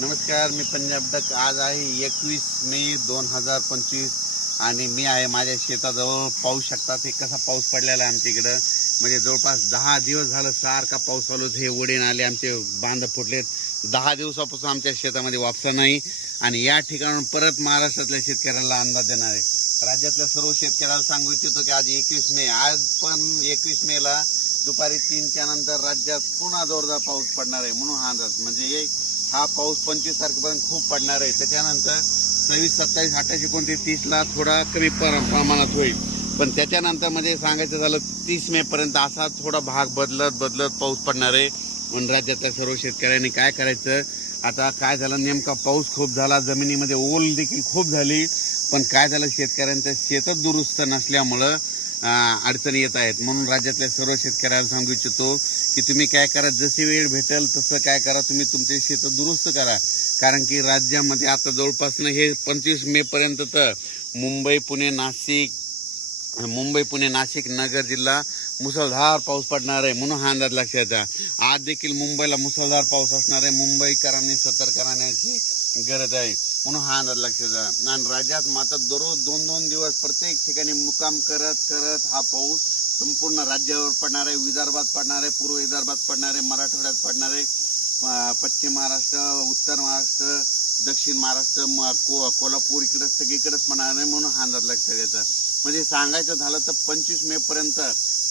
नमस्कार, मी पंजाब डक. आज आहे 21 मे 2025 आणि मी आहे माझ्या शेताजवळ. पाहू शकता ते कसा पाऊस पडलेला आहे आमच्या इकडं. म्हणजे जवळपास 10 दिवस झालं सारखा पाऊस चालू. हे वडीन आले, आमचे बांध फुटलेत. 10 दिवसापासून आमच्या शेतामध्ये वापसा नाही आणि या ठिकाणून परत महाराष्ट्रातल्या शेतकऱ्यांना अंदाज देणार आहे. राज्यातल्या सर्व शेतकऱ्याला सांगू इच्छितो की आज 21 मे, आज पण 21 मेला दुपारी 3च्या नंतर राज्यात पुन्हा जोरदार पाऊस पडणार आहे. म्हणून हा अंदाज, म्हणजे हा पाऊस 25 तारखेपर्यंत खूप पडणार आहे. त्याच्यानंतर 26, 27, 28, 29, 30ला थोडा कमी प्रमाणात होईल. पण त्याच्यानंतर म्हणजे सांगायचं झालं 30 मे पर्यंत असा थोडा भाग बदलत पाऊस पडणार आहे. म्हणून राज्यातल्या सर्व शेतकऱ्यांनी काय करायचं, आता काय झालं, नेमका पाऊस खूप झाला, जमिनीमध्ये ओल देखील खूप झाली. पण काय झालं, शेतकऱ्यांचं शेतच दुरुस्त नसल्यामुळं अडचणी येत आहेत. म्हणून राज्यातल्या सर्व शेतकऱ्याला सांगू इच्छितो की तुम्ही काय करा, जशी वेळ भेटेल तसं काय करा, तुम्ही तुमचे शेत दुरुस्त करा. कारण की राज्यामध्ये आता जवळपास हे 25 मे पर्यंत तर मुंबई पुणे नाशिक नगर जिल्हा मुसळधार पाऊस पडणार आहे. म्हणून हा अंदाज लक्षात घ्या. आज देखील मुंबईला मुसळधार पाऊस असणार आहे. मुंबईकरांनी सतर्क राहण्याची गरज आहे. म्हणून हा अंदाज लक्षात घ्या. आणि राज्यात मात्र दररोज 2-2 दिवस प्रत्येक ठिकाणी मुक्काम करत हा पाऊस संपूर्ण राज्यावर पडणार आहे. विदर्भात पडणार आहे, पूर्व विदर्भात पडणार आहे, मराठवाड्यात पडणार आहे, पश्चिम महाराष्ट्र, उत्तर महाराष्ट्र, दक्षिण महाराष्ट्र, कोल्हापूर, इकडे सगळीकडेच पडणार आहे. म्हणून हा अंदाज लक्षात घ्यायचा. म्हणजे सांगायचं झालं तर 25 मे पर्यंत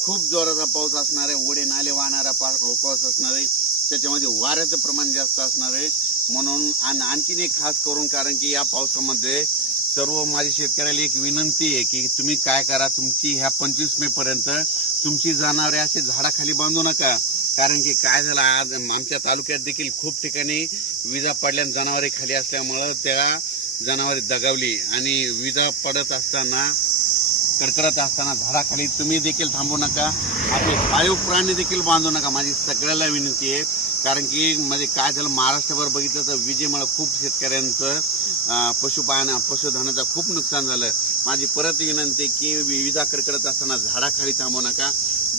खूप जोराचा पाऊस असणार आहे. ओढे नाले वाहणारा पाऊस असणार आहे. त्याच्यामध्ये वाऱ्याचं प्रमाण जास्त असणार आहे. म्हणून आणखीन एक खास करून, कारण की या पावसामध्ये सर्व माझ्या शेतकऱ्याला एक विनंती आहे की तुम्ही काय करा, तुमची ह्या 25 मे पर्यंत तुमची जनावरे असे झाडाखाली बांधू नका. कारण की काय झालं, आज आमच्या तालुक्यात देखील खूप ठिकाणी विजा पडल्याने जनावरे खाली असल्यामुळं त्या जनावरे दगावली. आणि विजा पडत असताना, कडकडत असताना झाडाखाली तुम्ही देखील थांबू नका. आपले पाळीव प्राणी देखील बांधू नका. माझी सगळ्याला विनंती आहे. कारण की म्हणजे काय झालं, महाराष्ट्रभर बघितलं तर विजेमुळे खूप शेतकऱ्यांचं पशुधनाचं खूप नुकसान झालं. माझी परत विनंती की विजा कडकडत असताना झाडाखाली थांबू नका.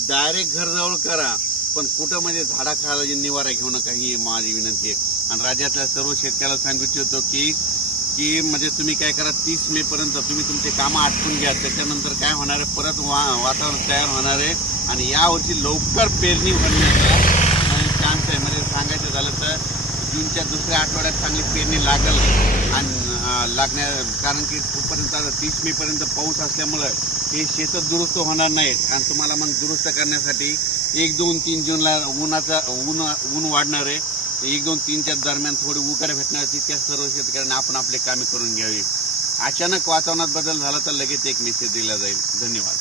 डायरेक्ट घरजवळ करा, पण कुठं म्हणजे झाडाखाली निवारा घेऊ नका, ही माझी विनंती आहे. आणि राज्यातल्या सर्व शेतकऱ्याला सांगू इच्छितो की म्हणजे तुम्ही काय करा, 30 मे पर्यंत तुम्ही तुमचे कामं आटपून घ्या. त्याच्यानंतर काय होणार आहे, परत वातावरण तयार होणार आहे आणि यावर्षी लवकर पेरणी होण्याचा चान्स आहे. म्हणजे सांगायचं झालं तर जूनच्या दुसऱ्या आठवड्यात चांगली पेरणी लागल. आणि कारण की तोपर्यंत 30 मे पर्यंत पाऊस असल्यामुळं हे शेतं दुरुस्त होणार नाहीत. आणि तुम्हाला मग दुरुस्त करण्यासाठी 1, 2, 3 जूनला ऊन वाढणार आहे. 1, 2, 3च्या दरम्यान थोडी उकाडे भेटणार. त्या सर्व शेतकऱ्यांना आपण आपले कामे करून घ्यावी. अचानक वातावरणात बदल झाला तर लगेच एक मेसेज दिला जाईल. धन्यवाद.